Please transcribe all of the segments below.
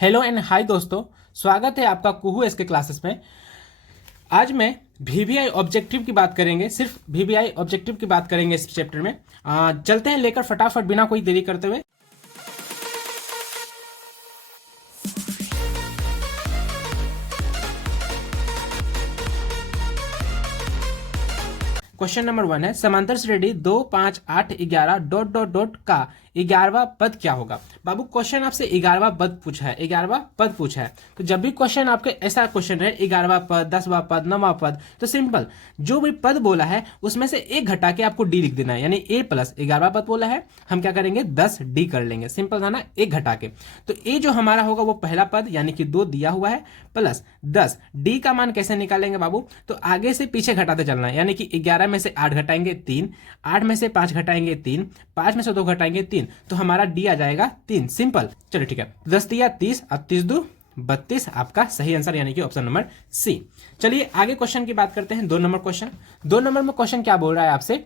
Hello and hi दोस्तों, स्वागत है आपका कुहू एस के क्लासेस में। आज मैं वीवीआई ऑब्जेक्टिव की बात करेंगे, सिर्फ वीवीआई ऑब्जेक्टिव की बात करेंगे इस चैप्टर में। चलते हैं लेकर फटाफट बिना कोई देरी करते हुए। क्वेश्चन नंबर 1 है, समांतर श्रेणी 2, 5, 8, 11 डॉट डॉट डॉट का 11वां पद क्या होगा। बाबू क्वेश्चन आपसे 11वां पद पूछा है, 11वां पद पूछा है। तो जब भी क्वेश्चन आपके ऐसा क्वेश्चन है 11वां पद, 10वां पद, 9वां पद, तो सिंपल जो भी पद बोला है उसमें से एक घटा के आपको डी लिख देना है। यानी ए प्लस 11वां पद बोला है, हम क्या करेंगे 10 डी कर लेंगे। सिंपल था ना, एक घटा के। तो ए जो हमारा होगा वो पहला पद यानी कि 2 दिया हुआ है प्लस 10। डी का मान कैसे निकालेंगे बाबू, तो आगे से पीछे घटाते चलना है। यानी कि 11 में से 8 घटाएंगे 3, 8 में से 5 घटाएंगे 3, 5 में से 2 घटाएंगे 3, तो हमारा डी आ जाएगा 3। सिंपल। चलो ठीक है, 10 दिया 30, अब 30 2 32 आपका सही आंसर यानी कि ऑप्शन नंबर सी। चलिए आगे क्वेश्चन की बात करते हैं। 2 नंबर क्वेश्चन। 2 नंबर में क्वेश्चन क्या बोल रहा है आपसे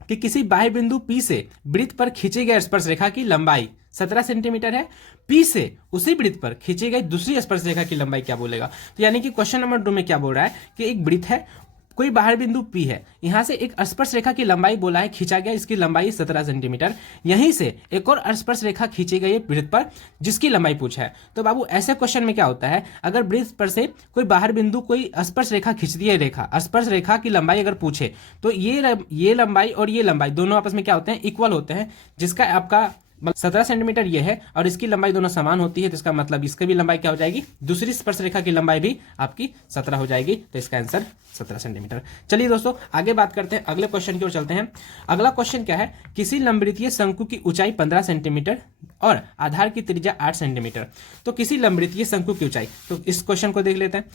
कि किसी बाह्य बिंदु P से वृत्त पर खींची गई स्पर्श रेखा की लंबाई 17 सेंटीमीटर है। P से उसी वृत्त पर खींची गई दूसरी स्पर्श रेखा की लंबाई क्या बोलेगा। तो यानी कि क्वेश्चन नंबर 2 में क्या बोल रहा है कि एक वृत्त है, कोई बाहर बिंदु P है, यहां से एक स्पर्श रेखा की लंबाई बोला है, खींचा गया, इसकी लंबाई 17 सेंटीमीटर। यहीं से एक और स्पर्श रेखा खींची गई है वृत्त पर जिसकी लंबाई पूछा है। तो बाबू ऐसे क्वेश्चन में क्या होता है, अगर वृत्त पर से कोई बाहर बिंदु कोई स्पर्श रेखा खींचती है, रेखा स्पर्श रेखा की लंबाई अगर पूछे तो ये लंबाई और ये लंबाई दोनों आपस में क्या होते हैं, इक्वल होते हैं। जिसका आपका 17 सेंटीमीटर ये है और इसकी लंबाई दोनों समान होती है, तो इसका मतलब इसकी भी लंबाई क्या हो जाएगी, दूसरी स्पर्श रेखा की लंबाई भी आपकी 17 हो जाएगी। तो इसका आंसर 17 सेंटीमीटर। चलिए दोस्तों आगे बात करते हैं, अगले क्वेश्चन की ओर चलते हैं। अगला क्वेश्चन क्या है, किसी लंबवृत्तीय शंकु की ऊंचाई 15 सेंटीमीटर और आधार की त्रिज्या 8 सेंटीमीटर। तो किसी लंबवृत्तीय शंकु की ऊंचाई, तो इस क्वेश्चन को देख लेते हैं।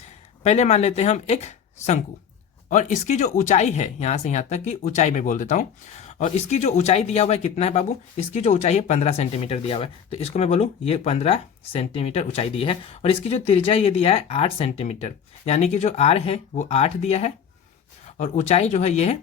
पहले मान लेते हैं हम एक शंकु और इसकी जो ऊंचाई है यहां से यहां तक की ऊंचाई में बोल देता हूं, और इसकी जो ऊंचाई दिया हुआ है कितना है बाबू, इसकी जो ऊंचाई है 15 सेंटीमीटर दिया हुआ है। तो इसको मैं बोलूं ये 15 सेंटीमीटर ऊंचाई दी है, और इसकी जो त्रिज्या ये दिया है 8 सेंटीमीटर, यानी कि जो आर है वो 8 दिया है और ऊंचाई जो है ये है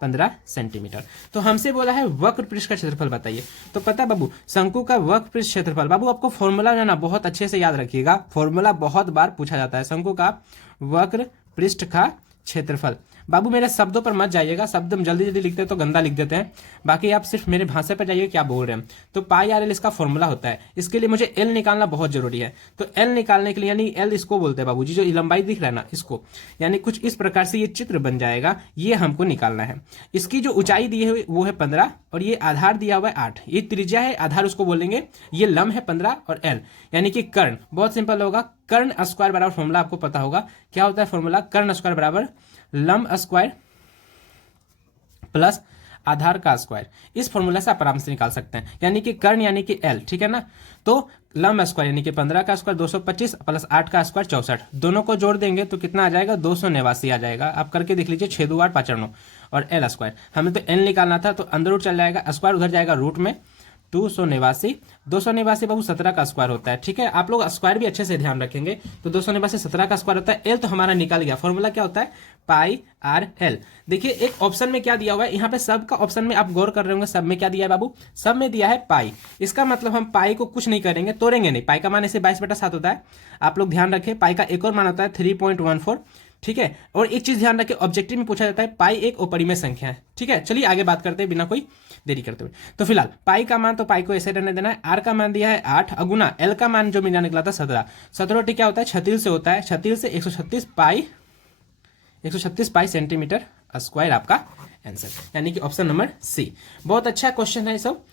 15 सेंटीमीटर। तो हमसे बोला है वक्र पृष्ठ का क्षेत्रफल बताइए। तो पता है बाबू, शंकु का वक्र पृष्ठ क्षेत्रफल, बाबू आपको फॉर्मूला जो है ना बहुत अच्छे से याद रखिएगा, फॉर्मूला बहुत बार पूछा जाता है। शंकु का वक्र पृष्ठ का क्षेत्रफल, बाबू मेरे शब्दों पर मत जाइएगा, शब्द हम जल्दी जल्दी लिखते हैं तो गंदा लिख देते हैं, बाकी आप सिर्फ मेरे भाषा पर जाइए क्या बोल रहे हैं। तो पाई आर एल इसका फॉर्मूला होता है, इसके लिए मुझे एल निकालना बहुत जरूरी है। तो एल निकालने के लिए, यानी एल इसको बोलते हैं बाबू जी, जो लंबाई दिख रहा है ना इसको, यानी कुछ इस प्रकार से ये चित्र बन जाएगा, ये हमको निकालना है। इसकी जो ऊंचाई दी है वो है 15 और ये आधार दिया हुआ है 8, ये त्रिज्या है, आधार उसको बोलेंगे, ये लंब है 15 और एल यानी कि कर्ण। बहुत सिंपल होगा, कर्ण स्क्वायर बराबर फॉर्मूला आपको पता होगा क्या होता है फॉर्मूला, कर्ण स्क्वायर बराबर लंब स्क्वायर प्लस आधार का स्क्वायर। इस फॉर्मूला से आप आराम से निकाल सकते हैं, यानी कि कर्ण यानी कि एल, ठीक है ना। तो लंब स्क्वायर यानी कि 15 का स्क्वायर 225 प्लस 8 का स्क्वायर 64, दोनों को जोड़ देंगे तो कितना आ जाएगा 289 आ जाएगा। आप करके देख लीजिए, 6 2 8 5 9 और एल स्क्वायर, हमें तो एल निकालना था तो अंदर रूट चल जाएगा, स्क्वायर उधर जाएगा रूट में, 289 289 बाबू 17 का स्क्वायर होता है, ठीक है। आप लोग स्क्वायर भी अच्छे से ध्यान रखेंगे। तो 289 17 का स्क्वायर होता है, एल तो हमारा निकल गया। फॉर्मूला क्या होता है, पाई आर एल। देखिए एक ऑप्शन में क्या दिया हुआ है, यहाँ पे सब का ऑप्शन में आप गौर कर रहे होंगे, सब में क्या दिया है बाबू, सब में दिया है पाई। इसका मतलब हम पाई को कुछ नहीं करेंगे, तोड़ेंगे नहीं। पाई का मान ऐसे 22/7 होता है, आप लोग ध्यान रखें। पाई का एक और मान होता है 3.14, ठीक है। और एक चीज ध्यान रखें, ऑब्जेक्टिव में पूछा जाता है पाई एक अपरिमेय संख्या है, ठीक है। चलिए आगे बात करते हैं बिना कोई देरी करते हुए। तो फिलहाल पाई का मान, तो पाई को ऐसे रहने देना है। आर का मान दिया है 8 अगुना एल का मान जो मेरा निकला था 17। 17 क्या होता है, 36 से होता है, 36 से 136 पाई सेंटीमीटर स्क्वायर आपका आंसर, यानी कि ऑप्शन नंबर सी। बहुत अच्छा क्वेश्चन है सब।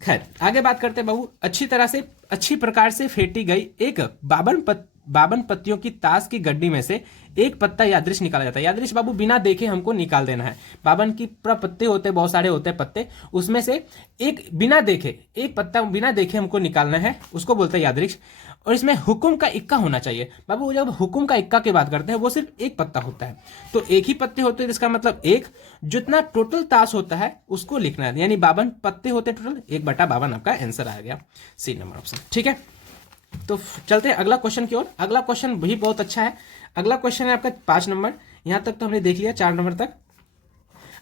खैर आगे बात करते हैं बाबू, अच्छी प्रकार से फेंटी गई एक 52 पत्तियों की ताश की गड्डी में से एक पत्ता यादृश निकाला जाता है। यादृश बाबू बिना देखे हमको निकाल देना है। 52 की पत्ते होते हैं, बहुत सारे होते हैं पत्ते, उसमें से एक बिना देखे, एक पत्ता बिना देखे हमको निकालना है, उसको बोलते हैं यादृश। और इसमें हुकुम का इक्का होना चाहिए बाबू। जब हुकुम का इक्का की बात करते हैं वो सिर्फ एक पत्ता होता है, तो एक ही पत्ते होते हैं, इसका मतलब एक, जितना टोटल ताश होता है उसको लिखना है, यानी 52 पत्ते होते हैं टोटल, 1/52 आपका आंसर आ गया, सी नंबर ऑप्शन, ठीक है। तो चलते हैं अगला क्वेश्चन की ओर। अगला क्वेश्चन भी बहुत अच्छा है। अगला क्वेश्चन है आपका 5 नंबर, यहां तक तो हमने देख लिया 4 नंबर तक।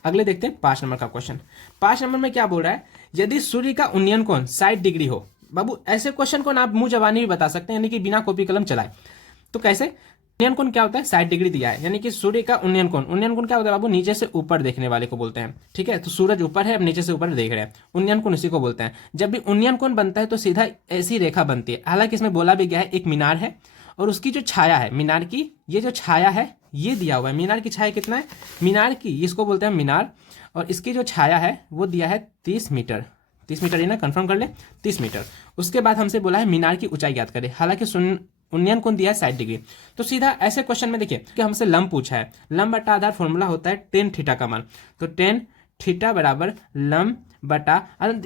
अगले देखते हैं 5 नंबर का क्वेश्चन। 5 नंबर में क्या बोल रहा है, यदि सूर्य का उन्नयन कोण 60 डिग्री हो, बाबू ऐसे क्वेश्चन को ना आप मुंह जबानी भी बता सकते हैं, यानी कि बिना कॉपी कलम चलाए। तो कैसे? उन्नयन कोण क्या होता है? 60 डिग्री दिया है, यानी कि सूर्य का उन्नयन कोण। उन्नयन कोण क्या होता है बाबू? नीचे से ऊपर देखने वाले को बोलते हैं, ठीक है। तो सूरज ऊपर है, अब नीचे से ऊपर देख रहे हैं, उन्नयन कोण उसी को बोलते हैं। जब भी उन्नयन कोण बनता है तो सीधा ऐसी रेखा बनती है। हालांकि इसमें बोला भी गया है एक मीनार है और उसकी जो छाया है, मीनार की ये जो छाया है ये दिया हुआ है। मीनार की छाया कितना है? मीनार की, इसको बोलते हैं मीनार, और इसकी जो छाया है वो दिया है 30 मीटर। 30 मीटर ही ना, कंफर्म कर ले, 30 मीटर। उसके बाद हमसे बोला है मीनार की ऊंचाई ज्ञात करें। हालांकि उन्नयन कोण दिया है 60 डिग्री। तो सीधा ऐसे क्वेश्चन में देखिए कि हमसे लंब पूछा है। लंब बटा आधार फॉर्मूला होता है टेन थीटा का मान। तो टेन थीटा बराबर लंब बटा,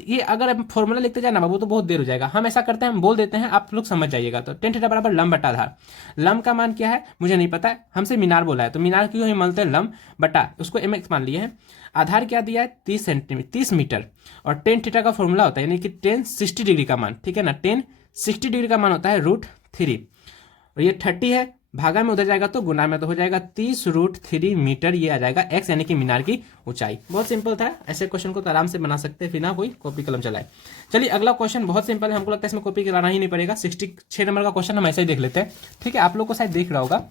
ये अगर आप फॉर्मूला लिखते जाए ना बाबू तो बहुत देर हो जाएगा। हम ऐसा करते हैं, हम बोल देते हैं, आप लोग समझ जाइएगा। तो टेन थीटा बराबर लंब बटा आधार। लंब का मान क्या है मुझे नहीं पता है, हमसे मीनार बोला है तो मीनार क्यों ही मानते हैं लंब बटा, उसको एम एक्स मान लिए हैं। आधार क्या दिया है? 30 सेंटीमीटर, 30 मीटर। और टेन थीटा का फॉर्मूला होता है यानी कि टेन 60 डिग्री का मान, ठीक है ना। टेन 60 डिग्री का मान होता है √3। और ये 30 है, भागा में उधर जाएगा तो गुना में तो हो जाएगा 30√3 मीटर। ये आ जाएगा एक्स, यानी कि मीनार की ऊंचाई। बहुत सिंपल था। ऐसे क्वेश्चन को तो आराम से बना सकते हैं बिना कोई कॉपी कलम चलाए। चलिए अगला क्वेश्चन बहुत सिंपल है, हमको लगता है इसमें कॉपी कराना ही नहीं पड़ेगा। 66 नंबर का क्वेश्चन हम ऐसे ही देख लेते हैं, ठीक है। आप लोग को शायद देख रहा होगा,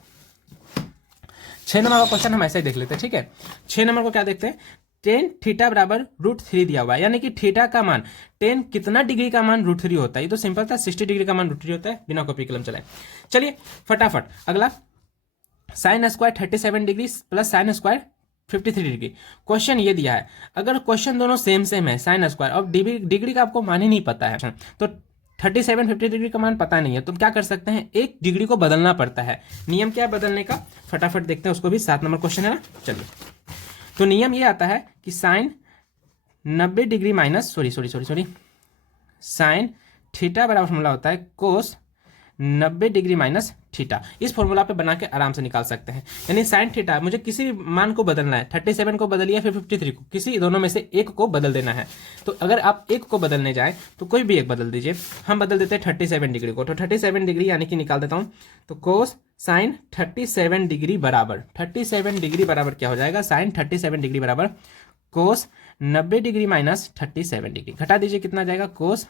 6 नंबर का क्वेश्चन हम ऐसे ही देख लेते हैं, ठीक है। 6 नंबर को क्या देखते हैं? टेन थीटा बराबर √3 दिया हुआ है, यानी कि थीटा का मान, टेन कितना डिग्री का मान √3 होता है? ये तो सिंपल था, 60 डिग्री का मान √3 होता है, बिना कॉपी कलम चलाए। चलिए फटाफट अगला, sine square 37 degree plus sine square 53 degree. Question ये दिया है, अगर क्वेश्चन दोनों सेम सेम है, साइन स्क्वायर और डिग्री का आपको मान ही नहीं पता है, तो 37 50 डिग्री का मान पता नहीं है, तो क्या कर सकते हैं? एक डिग्री को बदलना पड़ता है। नियम क्या है बदलने का? फटाफट देखते हैं उसको भी। 7 नंबर क्वेश्चन है ना, चलिए। तो नियम ये आता है कि sine 90 degree minus sine theta बराबर फॉर्मूला होता है कोस 90 डिग्री माइनस थीटा। इस फॉर्मूला पे बना के आराम से निकाल सकते हैं। यानी साइन थीटा, मुझे किसी भी मान को बदलना है, 37 को बदलिए फिर 53 को, किसी दोनों में से एक को बदल देना है। तो अगर आप एक को बदलने जाए तो कोई भी एक बदल दीजिए। हम बदल देते हैं 37 डिग्री को, तो 37 डिग्री यानी कि निकाल देता हूँ, तो कोस साइन 37 डिग्री बराबर, 37 डिग्री बराबर क्या हो जाएगा? साइन 37 डिग्री बराबर कोस 90 डिग्री माइनस 37 डिग्री। घटा दीजिए, कितना जाएगा? कोस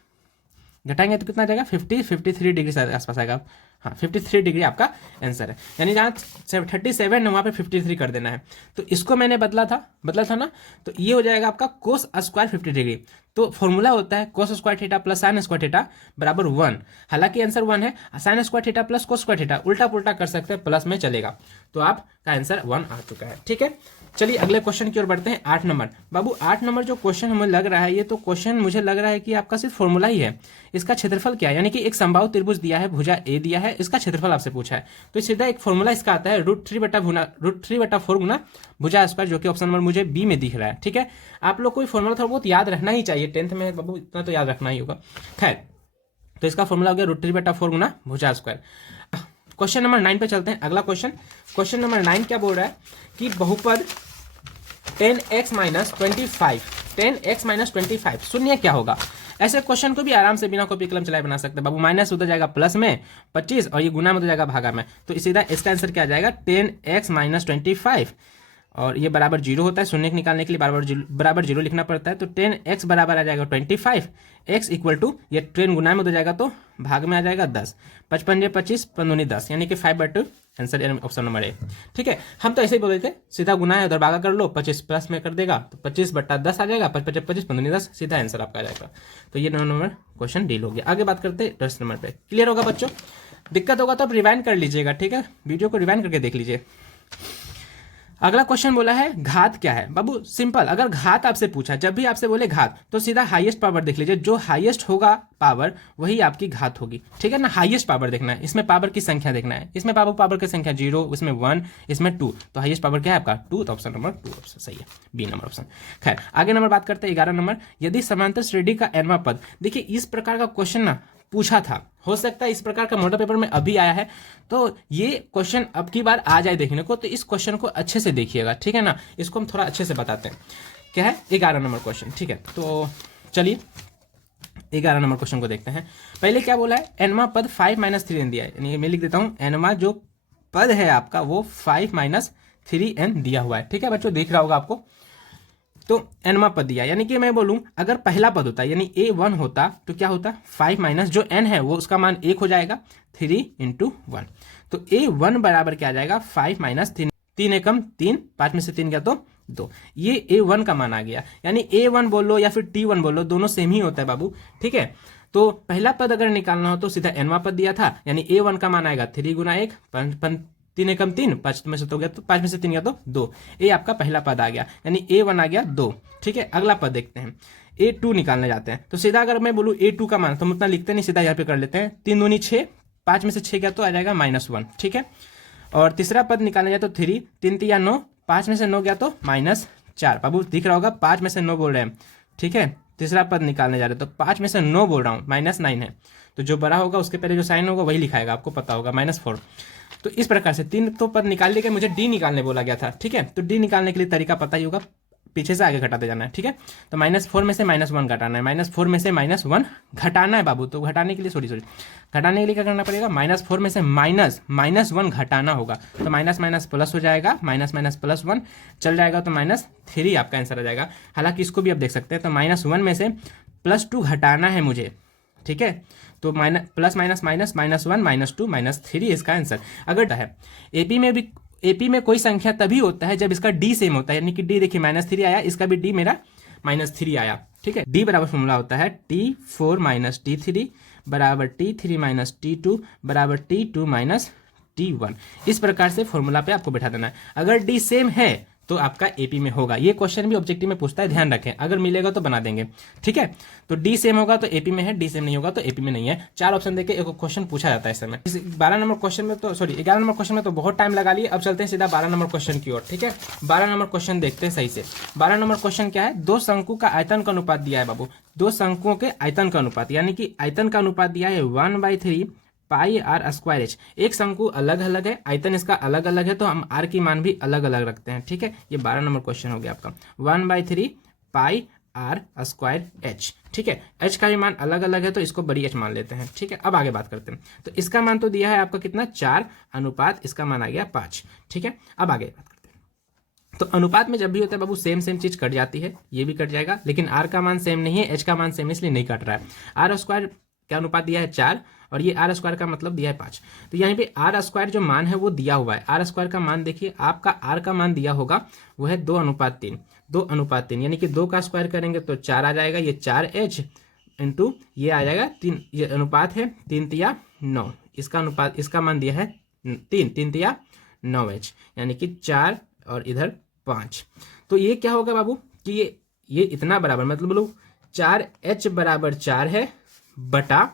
घटाएंगे तो कितना जाएगा? 53 डिग्री से आसपास आएगा। हाँ 53 डिग्री आपका आंसर है, यानी जहाँ 37 है वहाँ पे 53 कर देना है। तो इसको मैंने बदला था ना, तो ये हो जाएगा आपका कोस स्क्वायर 50 डिग्री। तो फॉर्मूला होता है cos square theta plus sine square theta बराबर 1। हालांकि आंसर 1 है, sine square theta plus cos square theta उल्टा पुल्टा कर सकते हैं, प्लस में चलेगा। तो आपका आंसर 1 आ चुका है, ठीक है। चलिए अगले क्वेश्चन की ओर बढ़ते हैं। 8 नंबर बाबू, 8 नंबर जो क्वेश्चन हमें लग रहा है, ये तो क्वेश्चन मुझे लग रहा है कि आपका सिर्फ फॉर्मूला ही है। इसका क्षेत्रफल क्या है? यानी कि एक समबाहु त्रिभुज दिया है, भुजा ए दिया है, इसका क्षेत्रफल आपसे पूछा है। तो सीधा एक फॉर्मूला इसका आता है √3/4 गुना भुजा स्क्वायर, जो कि ऑप्शन नंबर मुझे बी में दिख रहा है, ठीक है। आप लोग को फॉर्मूला थोड़ा बहुत याद रखना ही चाहिए, 10th में बाबू इतना तो याद रखना ही होगा। खैर, तो इसका फॉर्मूला हो गया √3/4 गुना भुजा स्क्वायर। क्वेश्चन नंबर 9 पे चलते हैं। अगला क्वेश्चन नंबर 9 क्या बोल रहा है कि बहुपद 10x माइनस 25 शून्य क्या होगा? ऐसे क्वेश्चन को भी आराम से बिना कॉपी कलम चलाए बना सकते हैं बाबू। माइनस उधर जाएगा प्लस में 25 और ये गुना में उधर जाएगा भागा में, तो सीधा इसका आंसर क्या आ जाएगा? 10x माइनस 25, और ये बराबर 0 होता है। शून्य बराबर निकालने के लिए बराबर 0 लिखना पड़ता है। तो 10x बराबर आ जाएगा 25, x इक्वल टू, ये 10 गुना में उधर जाएगा तो भाग में आ जाएगा 10, 55 25 15 10, यानी कि 5/2 आंसर ऑप्शन नंबर ए, ठीक है। हम तो ऐसे ही बोले थे, सीधा गुना है उधर भागा कर लो, 25 प्लस में कर देगा तो 25/10 आ जाएगा, 55 25 15 10, सीधा आंसर आपका आ जाएगा। तो ये 9 नंबर क्वेश्चन डील हो गया। आगे बात करते हैं 10 नंबर पे। क्लियर होगा बच्चों? दिक्कत होगा तो आप रिवाइंड कर लीजिएगा, ठीक है, वीडियो को रिवाइंड करके देख लीजिए। अगला क्वेश्चन बोला है घात क्या है? बाबू सिंपल, अगर घात आपसे पूछा, जब भी आपसे बोले घात, तो सीधा हाईएस्ट पावर देख लीजिए। जो हाईएस्ट होगा पावर वही आपकी घात होगी, ठीक है ना। हाईएस्ट पावर देखना है, इसमें पावर की संख्या देखना है। इसमें पावर की संख्या 0, इसमें 1, इसमें 2, तो हाईएस्ट पावर क्या है आपका? 2, तो ऑप्शन नंबर 2 ऑप्शन सही है, बी नंबर ऑप्शन। खैर आगे नंबर बात करते हैं 11 नंबर। यदि समांतर श्रेणी का nवां पद, देखिए इस प्रकार का क्वेश्चन ना पूछा था, हो सकता है इस प्रकार का मॉडल पेपर में अभी आया है, तो ये क्वेश्चन अब की बार आ जाए देखने को, तो इस क्वेश्चन को अच्छे से देखिएगा, ठीक है ना। इसको हम थोड़ा अच्छे से बताते हैं। क्या है? 11 नंबर क्वेश्चन, ठीक है। तो चलिए 11 नंबर क्वेश्चन को देखते हैं। पहले क्या बोला है? nवां पद 5 - 3n दिया है, यानी मैं लिख देता हूँ, nवां जो पद है आपका वो 5 - 3n दिया हुआ है, ठीक है बच्चों, देख रहा होगा आपको। तो एनवा पद दिया, यानी कि मैं बोलूं अगर पहला पद होता यानी A1 होता तो क्या होता 5 माइनस जो n है वो उसका मान 1 हो जाएगा 3 इंटू 1। तो A1 बराबर क्या आ जाएगा 5 माइनस 3, 3 एकम 3, 5 में से 3 गया तो 2, ये A1 का मान आ गया। यानी A1 बोल लो या फिर T1 बोल लो, दोनों सेम ही होता है बाबू, ठीक है। तो पहला पद अगर निकालना हो तो सीधा एनवा पद दिया था, यानी A1 का मान आएगा 3 गुना 1, 3 एकम 3, 5 में से तो गया तो 5 में से 3 गया तो 2, ये आपका पहला पद आ गया, यानी A1 आ गया 2, ठीक है। अगला पद देखते हैं, A2 निकालने जाते हैं। तो सीधा अगर मैं बोलूँ A2 का मान तो हम उतना लिखते नहीं, सीधा यहाँ पे कर लेते हैं, 3 दूनी 6, 5 में से 6 गया तो आ जाएगा -1, ठीक है। और तीसरा पद निकालने जाए तो 3, 3 तिया 9, 5 में से 9 गया तो -4, बाबू दिख रहा होगा 5 में से 9 बोल रहे हैं, ठीक है। तीसरा पद निकालने जा रहे हैं तो 5 में से 9 बोल रहा हूँ, -9 है, तो जो बड़ा होगा उसके पहले जो साइन होगा वही लिखाएगा, आपको पता होगा -4। तो इस प्रकार से 3 तो पद निकाल लिए, मुझे डी निकालने बोला गया था, ठीक है। तो डी निकालने के लिए तरीका पता ही होगा, पीछे से आगे घटाते जाना है, ठीक है। तो -4 में से -1 घटाना है, -4 में से -1 घटाना है बाबू। तो घटाने के लिए घटाने के लिए क्या करना पड़ेगा, -4 में से -1 घटाना होगा, तो माइनस माइनस प्लस हो जाएगा, माइनस माइनस प्लस 1 चल जाएगा, तो -3 आपका आंसर आ जाएगा। हालांकि इसको भी आप देख सकते हैं, तो -1 में से +2 घटाना है मुझे, ठीक है। तो प्लस माइनस माइनस -1 -2 -3 इसका आंसर। अगर है एपी में कोई संख्या तभी होता है जब इसका डी सेम होता है, यानी कि डी देखिए -3 आया, इसका भी डी मेरा -3 आया, ठीक है। डी बराबर फॉर्मूला होता है T4 - T3 बराबर T3 - T2 बराबर T2 - T1। इस प्रकार से फॉर्मूला पे आपको बैठा देना है। अगर डी सेम है तो आपका एपी में होगा। ये क्वेश्चन भी ऑब्जेक्टिव में पूछता है, ध्यान रखें, अगर मिलेगा तो बना देंगे, ठीक है। तो डी सेम होगा तो एपी में है, डी सेम नहीं होगा तो एपी में नहीं है। 4 ऑप्शन देके एक क्वेश्चन पूछा जाता है इस समय। 11 नंबर क्वेश्चन में तो 11 नंबर क्वेश्चन में तो बहुत टाइम लगा लिए। अब चलते हैं सीधा 12 नंबर क्वेश्चन की ओर, ठीक है। 12 नंबर क्वेश्चन देखते हैं सही से। 12 नंबर क्वेश्चन क्या है, 2 शंकु का आयतन का अनुपात दिया है बाबू, 2 शंकुओं के आयतन का अनुपात, यानी कि आयतन का अनुपात दिया है 1/3 पाई आर स्क्वायर एच। एक शंकु अलग अलग है, आयतन इसका अलग अलग है, तो हम आर की मान भी अलग अलग रखते हैं, ठीक है। ये 12 नंबर क्वेश्चन हो गया आपका, 1/3 पाई आर स्क्वायर एच, ठीक है। एच का भी मान अलग अलग है तो इसको बड़ी एच मान लेते हैं, ठीक है। अब आगे बात करते हैं। तो इसका मान तो दिया है आपका कितना 4 अनुपात, इसका मान आ गया 5, ठीक है। अब आगे बात करते हैं। तो अनुपात में जब भी होता है बाबू सेम चीज कट जाती है, ये भी कट जाएगा, लेकिन आर का मान सेम नहीं है, एच का मान सेम इसलिए नहीं कट रहा है। आर स्क्वायर का अनुपात दिया है 4 और ये आर स्क्वायर का मतलब दिया है 5। तो यहाँ पे आर स्क्वायर जो मान है वो दिया हुआ है। आर स्क्वायर का मान देखिए, आपका आर का मान दिया होगा वो है 2:3, 2:3, यानी कि 2 का स्क्वायर करेंगे तो 4 आ जाएगा, ये 4h इंटू ये आ जाएगा 3, ये अनुपात है 3 तिया 9, इसका अनुपात, इसका मान दिया है 3 तिया 9h, यानी कि 4 और इधर 5। तो ये क्या होगा बाबू कि ये इतना बराबर, मतलब बोलो 4h बराबर 4 है बटा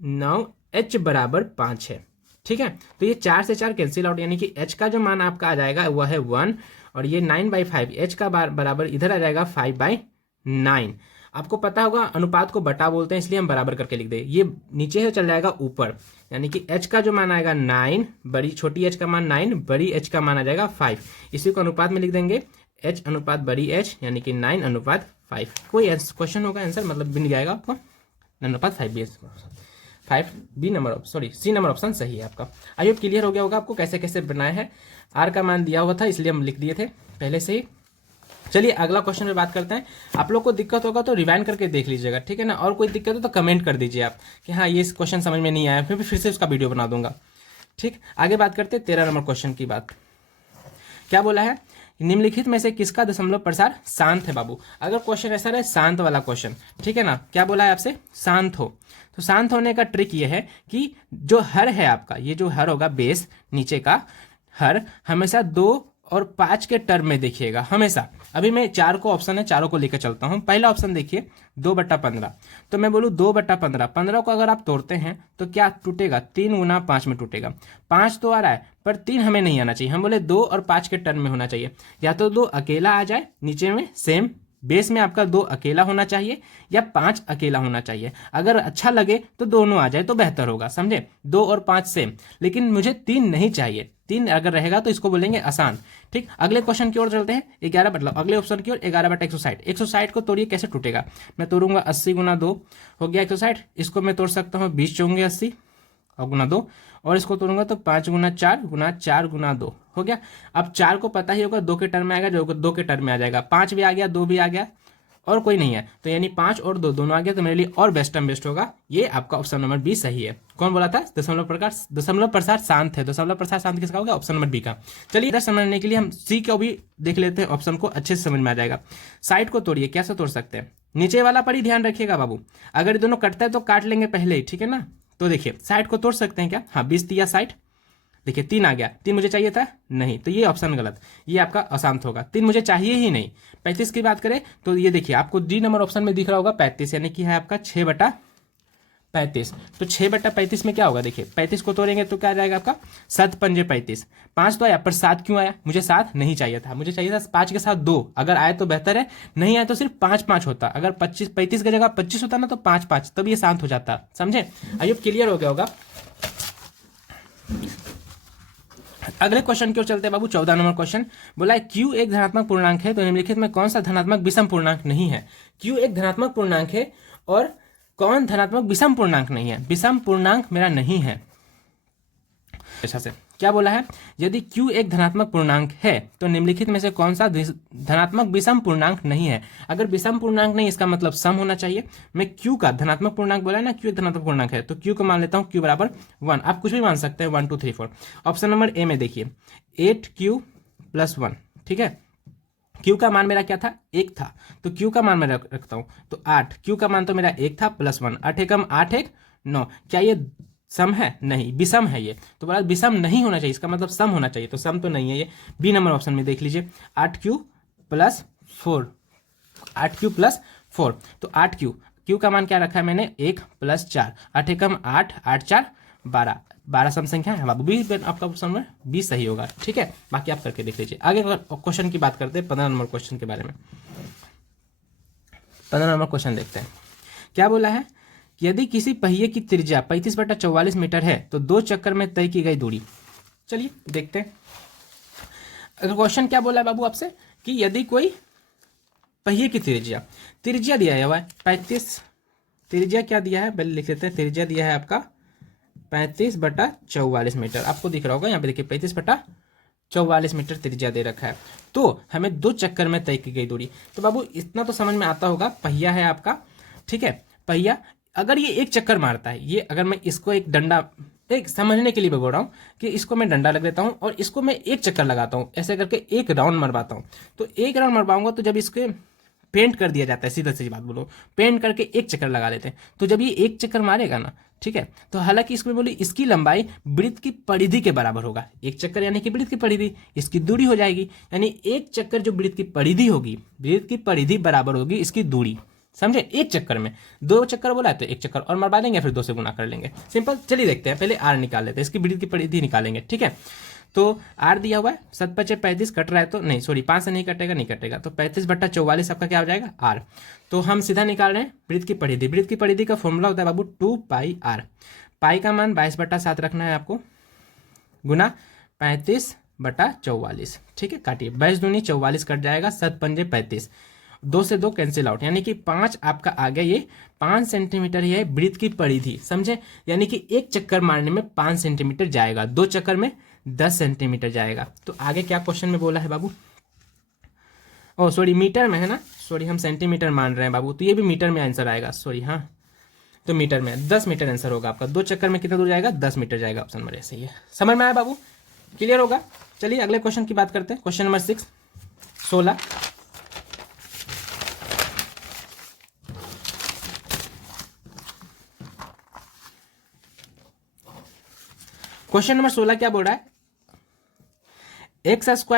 9h बराबर 5 है, ठीक है। तो ये 4 से 4 कैंसिल आउट, यानी कि h का जो मान आपका आ जाएगा वह है 1, और ये 9/5, h का बराबर इधर आ जाएगा 5/9। आपको पता होगा अनुपात को बटा बोलते हैं, इसलिए हम बराबर करके लिख दे, ये नीचे से चल जाएगा ऊपर, यानी कि h का जो मान आएगा 9, बड़ी छोटी h का मान 9, बड़ी h का मान आ जाएगा 5, इसी को अनुपात में लिख देंगे, h अनुपात बड़ी h, यानी कि 9:5। कोई क्वेश्चन होगा आंसर मतलब बन जाएगा आपको 5 नंबर सी नंबर ऑप्शन सही है आपका। आई होप क्लियर हो गया होगा आपको कैसे कैसे बनाया है। आर का मान दिया हुआ था इसलिए हम लिख दिए थे पहले से ही। चलिए अगला क्वेश्चन पे बात करते हैं। आप लोग को दिक्कत होगा तो रिवाइंड करके देख लीजिएगा, ठीक है ना। और कोई दिक्कत हो तो कमेंट कर दीजिए आप कि हाँ ये क्वेश्चन समझ में नहीं आया, फिर से उसका वीडियो बना दूंगा, ठीक। आगे बात करते हैं 13 नंबर क्वेश्चन की बात। क्या बोला है, निम्नलिखित में से किसका दशमलव प्रसार शांत है बाबू। अगर क्वेश्चन ऐसा रहे शांत वाला क्वेश्चन, ठीक है ना, क्या बोला है आपसे, शांत हो। तो शांत होने का ट्रिक ये है कि जो हर है आपका, ये जो हर होगा बेस नीचे का हर, हमेशा 2 और 5 के टर्म में देखिएगा हमेशा। अभी मैं 4 को ऑप्शन है, चारों को लेकर चलता हूं। पहला ऑप्शन देखिए 2/15, तो मैं बोलूँ 2/15, 15 को अगर आप तोड़ते हैं तो क्या टूटेगा, 3 गुना 5 में टूटेगा। 5 तो आ रहा है पर 3 हमें नहीं आना चाहिए, हम बोले 2 और 5 के टर्म में होना चाहिए। या तो 2 अकेला आ जाए नीचे में, सेम बेस में आपका 2 अकेला होना चाहिए या 5 अकेला होना चाहिए। अगर अच्छा लगे तो दोनों आ जाए तो बेहतर होगा, समझे। 2 और 5 सेम, लेकिन मुझे 3 नहीं चाहिए। 3 अगर रहेगा तो इसको बोलेंगे आसान, ठीक। अगले क्वेश्चन की ओर चलते हैं। 11 मतलब अगले ऑप्शन की ओर 11/160। 160 को तोड़िए, कैसे टूटेगा। मैं तोड़ूंगा 80 गुना 2 हो गया 160, इसको मैं तोड़ सकता हूँ 20 चौंगे 80 और गुना 2, और इसको तोड़ूंगा तो 5 गुना 4 गुना 4 गुना 2 हो गया। अब 4 को पता ही होगा 2 के टर्म में आएगा, जो 2 के टर्म में आ जाएगा, 5 भी आ गया, 2 भी आ गया, और कोई नहीं है, तो यानी 5 और 2 दोनों आ गया, तो मेरे लिए और बेस्ट टर्म बेस्ट होगा, ये आपका ऑप्शन नंबर बी सही है। कौन बोला था? दशमलव प्रसार शांत है, दशमलव प्रसार शांत किसका होगा? ऑप्शन नंबर बी का। चलिए इधर समझने के लिए हम सी को भी देख लेते हैं, ऑप्शन को अच्छे से समझ में आ जाएगा। साइड को तोड़िए, कैसे तोड़ सकते हैं? नीचे वाला पर ही ध्यान रखिएगा बाबू, अगर ये दोनों कटता है तो काट लेंगे पहले ही, ठीक है ना। तो देखिए साइड को तोड़ सकते हैं क्या? हाँ, 20 दिया साइड, देखिए 3 आ गया, 3 मुझे चाहिए था नहीं, तो ये ऑप्शन गलत, ये आपका अशांत होगा, 3 मुझे चाहिए ही नहीं। 35 की बात करें तो ये देखिए आपको डी नंबर ऑप्शन में दिख रहा होगा 35, यानी कि है आपका 6/35। तो 6/35 में क्या होगा? देखिए 35 को तोड़ेंगे तो क्या आ जाएगा आपका? 7 पंजे 35, 5 तो आया, पर 7 क्यों आया? मुझे 7 नहीं चाहिए था, मुझे चाहिए था 5 के साथ 2, अगर आए तो बेहतर है, नहीं आए तो सिर्फ 5 होता, अगर 35 की जगह 25 होता ना तो 5, तब ये शांत हो जाता, समझे? आइए क्लियर हो गया होगा। अगले क्वेश्चन की ओर चलते हैं बाबू। 14 नंबर क्वेश्चन बोला है Q एक धनात्मक पूर्णांक है तो निम्नलिखित में कौन सा धनात्मक विषम पूर्णांक नहीं है? Q एक धनात्मक पूर्णांक है और कौन धनात्मक विषम पूर्णांक नहीं है? विषम पूर्णांक मेरा नहीं है। अच्छा से क्या बोला है? यदि Q एक धनात्मक पूर्णांक है तो निम्नलिखित में से कौन सा धनात्मक विषम पूर्णांक नहीं है? अगर विषम पूर्णांक नहीं, इसका मतलब सम होना चाहिए। मैं Q का धनात्मक पूर्णांक बोला है ना, Q एक धनात्मक पूर्णांक है, तो Q को मान लेता हूँ Q बराबर 1। आप कुछ भी मान सकते हैं, 1 2 3 4। ऑप्शन नंबर ए में देखिए 8Q + 1, ठीक है। Q का मान मेरा क्या था? 1 था, तो Q का मान मैं रखता हूँ तो 8, Q का मान तो मेरा 1 था +1, 8 एकम 8 1 9। क्या ये सम है? नहीं, विषम है ये, तो बोला विषम नहीं होना चाहिए, इसका मतलब सम होना चाहिए, तो सम तो नहीं है ये। बी नंबर ऑप्शन में देख लीजिए 8Q + 4, 8Q + 4, तो 8Q, Q का मान क्या रखा है मैंने? 1 + 4, 8 एकम 8 8 4 12, 12 सम संख्या है बाबू, बी आपका ऑप्शन में बी सही होगा, ठीक है। बाकी आप करके देख लीजिए। आगे क्वेश्चन की बात करते हैं 15 नंबर क्वेश्चन के बारे में। 15 नंबर क्वेश्चन देखते हैं, क्या बोला है? यदि किसी पहिए की त्रिज्या 35/44 मीटर है तो 2 चक्कर में तय की गई दूरी। चलिए देखते हैं। अगर क्वेश्चन क्या बोला है बाबू आपसे कि यदि कोई पहिए की त्रिज्या दिया हुआ है 35, त्रिज्या क्या दिया है पहले लिख लेते हैं। त्रिज्या दिया है आपका 35/44 मीटर, आपको दिख रहा होगा यहाँ पे देखिए 35/44 मीटर त्रिज्या दे रखा है, तो हमें 2 चक्कर में तय की गई दूरी। तो बाबू इतना तो समझ में आता होगा, पहिया है आपका, ठीक है। पहिया अगर ये एक चक्कर मारता है, ये अगर मैं इसको एक डंडा, एक समझने के लिए बोल रहा हूँ कि इसको मैं डंडा लग देता हूँ और इसको मैं एक चक्कर लगाता हूँ, ऐसे करके एक राउंड मरवाता हूँ, तो एक राउंड मरवाऊंगा तो जब इसके पेंट कर दिया जाता है, सीधा सी बात बोलो, पेंट करके एक चक्कर लगा लेते हैं, तो जब ये एक चक्कर मारेगा ना, ठीक है, तो हालांकि इसमें बोली इसकी लंबाई वृत्त की परिधि के बराबर होगा। एक चक्कर यानी कि वृत्त की परिधि, इसकी दूरी हो जाएगी, यानी एक चक्कर जो वृत्त की परिधि होगी, वृत्त की परिधि बराबर होगी इसकी दूरी, समझे? एक चक्कर में 2 चक्कर बोला है तो एक चक्कर और मरवा देंगे, फिर 2 से गुना कर लेंगे, सिंपल। चलिए देखते हैं, पहले आर निकाल लेते हैं, इसकी वृत्त की परिधि निकालेंगे, ठीक है। तो आर दिया हुआ है 7/35 कट रहा है, तो नहीं सॉरी 5 से नहीं कटेगा, नहीं कटेगा, तो 35/44 आपका क्या हो जाएगा? आर। तो हम सीधा निकाल रहे हैं वृत्त की परिधि। वृत्त की परिधि का फॉर्मूला होता है बाबू 2πr। पाई का मान 22/7 रखना है आपको, गुना 35/44, ठीक है। काटिए, 22 दूनी 44 कट जाएगा, 7 पंजे 35, 2 से 2 कैंसिल आउट, यानी कि 5 आपका आ गया। ये 5 सेंटीमीटर ही है वृत्त की परिधि, समझे? यानी कि एक चक्कर मारने में 5 सेंटीमीटर जाएगा, 2 चक्कर में 10 सेंटीमीटर जाएगा। तो आगे क्या क्वेश्चन में बोला है बाबू? ओ सॉरी, मीटर में है ना, सॉरी हम सेंटीमीटर मान रहे हैं बाबू, तो ये भी मीटर में आंसर आएगा, सॉरी। हाँ, तो मीटर में 10 मीटर आंसर होगा आपका। 2 चक्कर में कितना दूर जाएगा? 10 मीटर जाएगा, ऑप्शन नंबर ऐसे ही है। समझ में आया बाबू? क्लियर होगा? चलिए अगले क्वेश्चन की बात करते हैं। Question number 6 16। क्वेश्चन नंबर 16 क्या बोल रहा है? x² -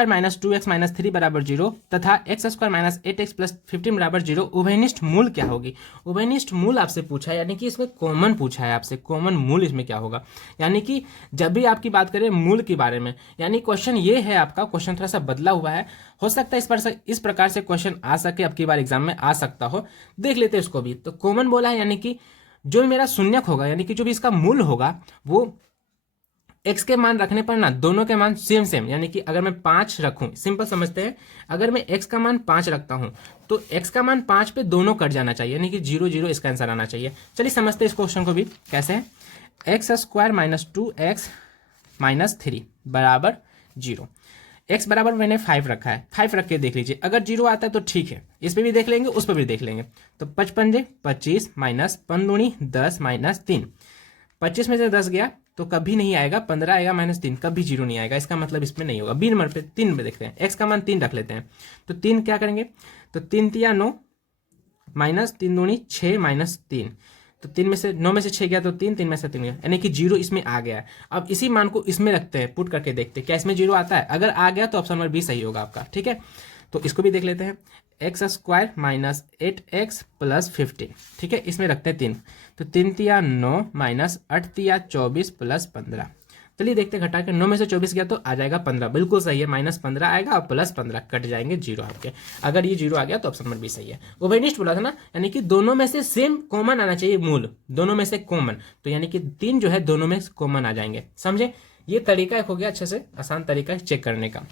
2x - 3 = 0 तथा x² - 8x + 15 = 0 उभयनिष्ठ मूल क्या होगी? उभयनिष्ठ मूल आपसे पूछा है, यानी कि इसमें कॉमन पूछा है आपसे, कॉमन मूल इसमें क्या होगा? यानी कि जब भी आपकी बात करें मूल के बारे में, यानी क्वेश्चन ये है आपका, क्वेश्चन थोड़ा सा बदला हुआ है, हो सकता है इस प्रकार से क्वेश्चन आ सके, आपकी बार एग्जाम में आ सकता हो, देख लेते हैं इसको भी। तो कॉमन बोला है, यानी कि जो मेरा शून्यक होगा, यानी कि जो भी इसका मूल होगा, वो x के मान रखने पर ना दोनों के मान सेम सेम, यानी कि अगर मैं 5 रखूं, सिंपल समझते हैं, अगर मैं x का मान 5 रखता हूं तो x का मान 5 पे दोनों कट जाना चाहिए, यानी कि 0 0 इसका आंसर आना चाहिए। चलिए समझते हैं इस क्वेश्चन को भी कैसे है। X square minus 2x minus 3 बराबर 0। x बराबर मैंने 5 रखा है, 5 रख के देख लीजिए, अगर 0 आता है तो ठीक है, इस पर भी देख लेंगे उस पर भी देख लेंगे। तो 55 25 माइनस 5 दूनी 10 माइनस 3, 25 में से 10 गया तो कभी नहीं आएगा, 15 आएगा माइनस 3, कभी 0 नहीं आएगा, इसका मतलब इसमें नहीं होगा। बी नंबर पे 3 में देखते हैं, x का मान 3 रख लेते हैं। तो 3 क्या करेंगे, तो 3 तिया 9 माइनस 3 दूनी 6 माइनस 3, तो 3 में से 9 में से 6 गया तो 3, 3 में से 3 गया, यानी कि 0 इसमें आ गया है। अब इसी मान को इसमें रखते हैं, पुट करके देखते हैं क्या इसमें 0 आता है। अगर आ गया तो ऑप्शन नंबर बी सही होगा आपका, ठीक है। तो इसको भी देख लेते हैं, x square minus 8x plus 15, ठीक है, इसमें रखते हैं 3, तो 3 तिया 9 माइनस 8 तिया 24 प्लस 15। चलिए देखते हैं, घटा के 9 में से 24 गया तो आ जाएगा 15, बिल्कुल सही है, माइनस 15 आएगा और प्लस 15 कट जाएंगे 0 आपके। अगर ये 0 आ गया तो ऑप्शन नंबर बी सही है। उभयनिष्ठ बोला था ना, यानी कि दोनों में से सेम कॉमन आना चाहिए, मूल दोनों में से कॉमन, तो यानी कि 3 जो है दोनों में कॉमन आ जाएंगे, समझे। ये तरीका एक हो गया अच्छे से आसान तरीका चेक करने का।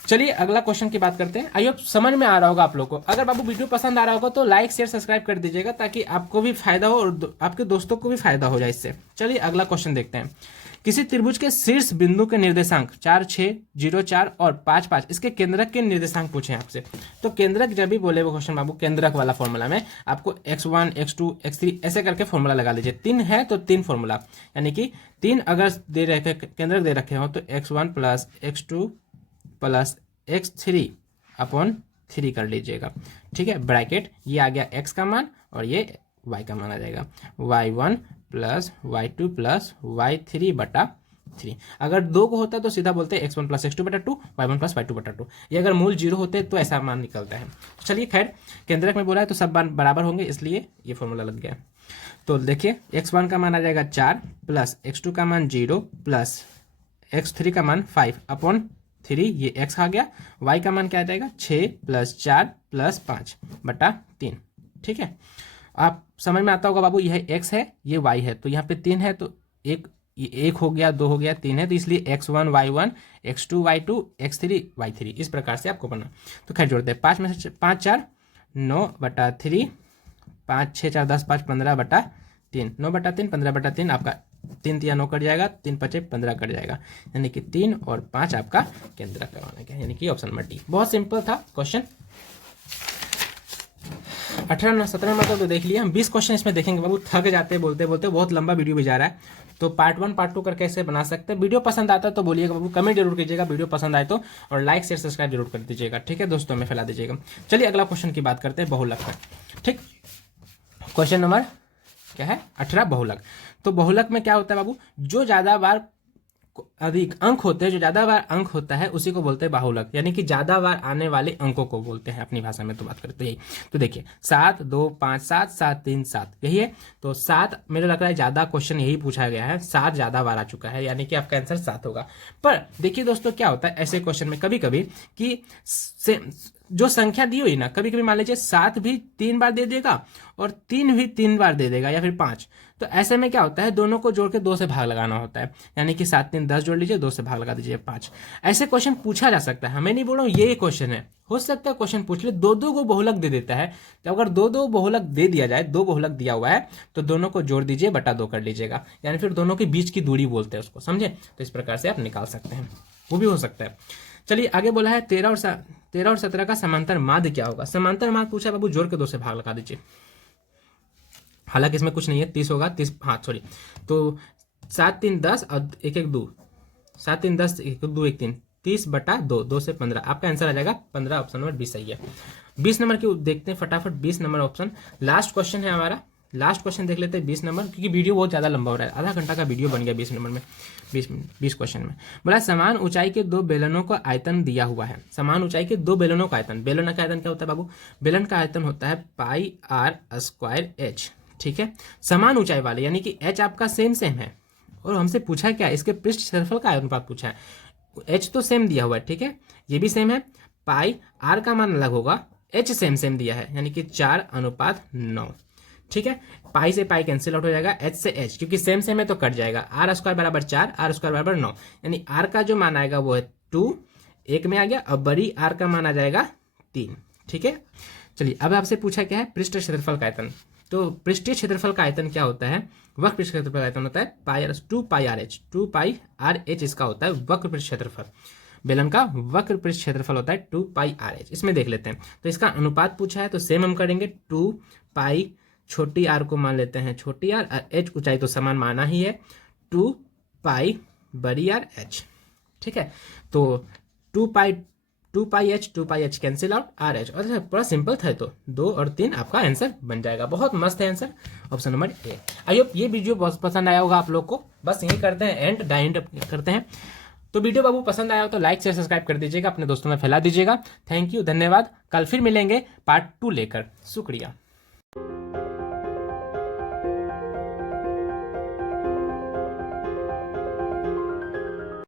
चलिए अगला क्वेश्चन की बात करते हैं। आई होप समझ में आ रहा होगा आप लोग को। अगर बाबू वीडियो पसंद आ रहा होगा तो लाइक शेयर सब्सक्राइब कर दीजिएगा, ताकि आपको भी फायदा हो और आपके दोस्तों को भी फायदा हो जाए इससे। चलिए अगला क्वेश्चन देखते हैं। किसी त्रिभुज के शीर्ष बिंदु के निर्देशांक 4 6 0 4 और 5 5, इसके केंद्रक के निर्देशांक पूछे आपसे। तो केंद्रक जब भी बोले वो क्वेश्चन बाबू, केंद्रक वाला फॉर्मूला में आपको x1 x2 x3 ऐसे करके फॉर्मूला लगा लीजिए। 3 है तो 3 फॉर्मूला, यानी कि 3 अगर दे रखे केंद्रक दे रखे हो तो x1 plus x2 plus x3 upon 3 कर लीजिएगा, ठीक है। ब्रैकेट ये आ गया x का मान और ये y का मान आ जाएगा, y1 plus y2 plus y3 बटा 3। अगर 2 को होता है तो सीधा बोलते हैं x1 प्लस x2 बटा 2, y1 प्लस y2 बटा 2। ये अगर मूल 0 होते तो ऐसा मान निकलता है। चलिए खैर, केंद्रक में बोला है तो सब मान बराबर होंगे, इसलिए ये फॉर्मूला लग गया। तो देखिए x1 का मान आ जाएगा 4 प्लस x2 का मान 0 प्लस x3 का मान 5 अपॉन 3, ये x आ गया। y का मान क्या आ जाएगा 6 प्लस 4 प्लस 5 बटा 3, ठीक है। आप समझ में आता होगा बाबू, यह x है ये y है, तो यहाँ पे 3 है तो एक हो गया, 2 हो गया, 3 है, तो इसलिए x1 y1 x2 y2 x3 y3, इस प्रकार से आपको बनना। तो खैर जोड़ते हैं, 5 में से 5 4 9 बटा 3, 5 6 4 10 5 15 बटा 3, 9 बटा 3 15 बटा 3, आपका 3 तिया 9 कट जाएगा, 3 पचे 15 कट जाएगा, यानी कि 3 और 5 आपका केंद्रक करवाना क्या, यानी कि ऑप्शन नंबर डी। बहुत सिंपल था क्वेश्चन। 18 17 मतलब तो देख लिया हम, 20 क्वेश्चन इसमें देखेंगे बाबू, थक जाते बोलते बोलते, बहुत लंबा वीडियो भी जा रहा है। तो पार्ट 1 पार्ट 2 करके ऐसे बना सकते हैं। वीडियो पसंद आता है तो बोलिएगा बाबू, कमेंट जरूर कीजिएगा वीडियो पसंद आए तो, और लाइक शेयर सब्सक्राइब जरूर कर दीजिएगा, ठीक है दोस्तों में फैला दीजिएगा। चलिए अगला क्वेश्चन की बात करते हैं, बहुलक का, ठीक। क्वेश्चन नंबर क्या है 18, बहुलक। तो बहुलक में क्या होता है बाबू, जो ज्यादा बार अधिक अंक होते हैं, जो ज्यादा बार अंक होता है उसी को बोलते हैं बाहुलक, यानी कि ज्यादा बार आने वाले अंकों को बोलते हैं अपनी भाषा में। तो बात करते हैं यही। तो देखिए 7 2 5 7 7 3 7 यही है। तो 7 मेरे लग रहा है ज्यादा क्वेश्चन यही पूछा गया है, 7 ज्यादा बार आ चुका है, यानी कि आपका आंसर 7 होगा। पर देखिए दोस्तों क्या होता है ऐसे क्वेश्चन में कभी कभी कि जो संख्या दी हुई ना, कभी कभी मान लीजिए 7 भी 3 बार दे देगा और 3 भी 3 बार दे देगा या फिर 5। तो ऐसे में क्या होता है, दोनों को जोड़ के 2 से भाग लगाना होता है, यानी कि 7 3 10 जोड़ लीजिए, 2 से भाग लगा दीजिए 5। ऐसे क्वेश्चन पूछा जा सकता है, हमें नहीं बोल रहा हूँ ये क्वेश्चन है, हो सकता है क्वेश्चन पूछ ले 2 को बहुलक दे देता है। तो अगर 2 बहुलक दे दिया जाए, 2 बहुलक दिया हुआ है तो दोनों को जोड़ दीजिए, बटा 2 कर लीजिएगा, यानी फिर दोनों के बीच की दूरी बोलते हैं उसको, समझे। तो इस प्रकार से आप निकाल सकते हैं, वो भी हो सकता है। चलिए आगे बोला है 13 और 17 का समांतर माध्य क्या होगा। समांतर माध्य पूछा बाबू, जोड़ के 2 से भाग लगा दीजिए, हालांकि इसमें कुछ नहीं है, 30 होगा, 30 हाँ सॉरी, तो 7 3 10 और 1 1 2, 7 3 10 1 2 1 3, 30 बटा 2, 2 से 15, आपका आंसर आ जाएगा 15, ऑप्शन नंबर 20 सही है। 20 नंबर की देखते हैं फटाफट, 20 नंबर ऑप्शन लास्ट क्वेश्चन है हमारा, लास्ट क्वेश्चन देख लेते हैं 20 नंबर, क्योंकि वीडियो बहुत ज़्यादा लंबा हो रहा है, आधा घंटा का वीडियो बन गया 20 नंबर में। 20 क्वेश्चन में बोला समान ऊंचाई के 2 बेलनों का आयतन दिया हुआ है। समान ऊंचाई के 2 बेलनों का आयतन, बेलन का आयतन क्या होता है बाबू, बेलन का आयतन होता है पाई आर स्क्वायर एच, ठीक है। समान ऊंचाई वाले, यानी कि एच आपका सेम है, और हमसे पूछा क्या, इसके पृष्ठ क्षेत्रफल का अनुपात पूछा है। एच तो सेम दिया हुआ है, ठीक है, ये भी सेम है, पाई आर का मान अलग होगा, एच सेम दिया है, यानी कि 4:9, ठीक है। पाई से पाई कैंसिल आउट हो जाएगा, एच से एच क्योंकि सेम है तो कट जाएगा, आर स्क्वायर बराबर 4, आर स्क्वायर बराबर 9, यानी आर का जो मान आएगा वो है 2, एक में आ गया, अब बड़ी आर का मान आ जाएगा 3, ठीक है। चलिए अब आपसे पूछा क्या है, पृष्ठ क्षेत्रफल का आयतन। तो पृष्ठीय क्षेत्रफल का आयतन क्या होता है वक्र पृष्ठ क्षेत्रफल आयतन होता है pi r, 2 pi r h, 2 pi r h इसका होता है वक्र पृष्ठ क्षेत्रफल। बेलन का वक्र पृष्ठ क्षेत्रफल होता है 2 पाई आर एच। इसमें देख लेते हैं, तो इसका अनुपात पूछा है तो सेम हम करेंगे, 2 पाई छोटी आर को मान लेते हैं छोटी आर, और एच ऊंचाई तो समान माना ही है, 2 पाई बड़ी आर एच। ठीक है, तो 2 pi h cancel out, r h, और बड़ा सिंपल था, तो 2 और 3 आपका आंसर बन जाएगा। बहुत मस्त है answer, option number A. I hope ये वीडियो बहुत पसंद आया होगा आप लोग को। बस यही करते हैं, एंड डाइंड करते हैं। तो वीडियो बाबू पसंद आया हो तो लाइक शेयर सब्सक्राइब कर दीजिएगा, अपने दोस्तों में फैला दीजिएगा। थैंक यू, धन्यवाद। कल फिर मिलेंगे पार्ट 2 लेकर। शुक्रिया।